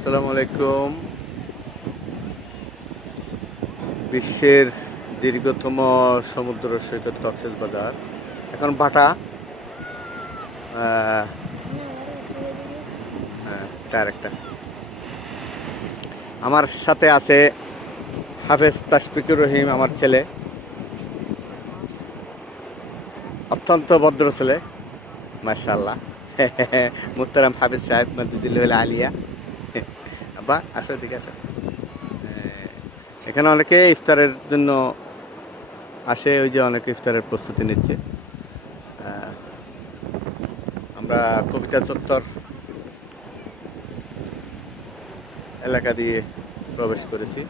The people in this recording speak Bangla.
আসসালামু আলাইকুম। বিশ্বের দীর্ঘতম সমুদ্র সৈকত কক্সবাজার এখন ভাটা। তার একটা আমার সাথে আছে হাফেজ তাশফিকুর রহিম, আমার ছেলে, অত্যন্ত ভদ্র ছেলে, মাশাআল্লাহ। মুহতারাম হাফেজ সাহেব মাদ্রিজুল আলিয়া। আব্বা আসো, এদিকে আসো। এখানে অনেকে ইফতারের জন্য আসে, ওই যে অনেকে ইফতারের প্রস্তুতি নিচ্ছে। আমরা কবিতা চত্বর এলাকা দিয়ে প্রবেশ করেছি।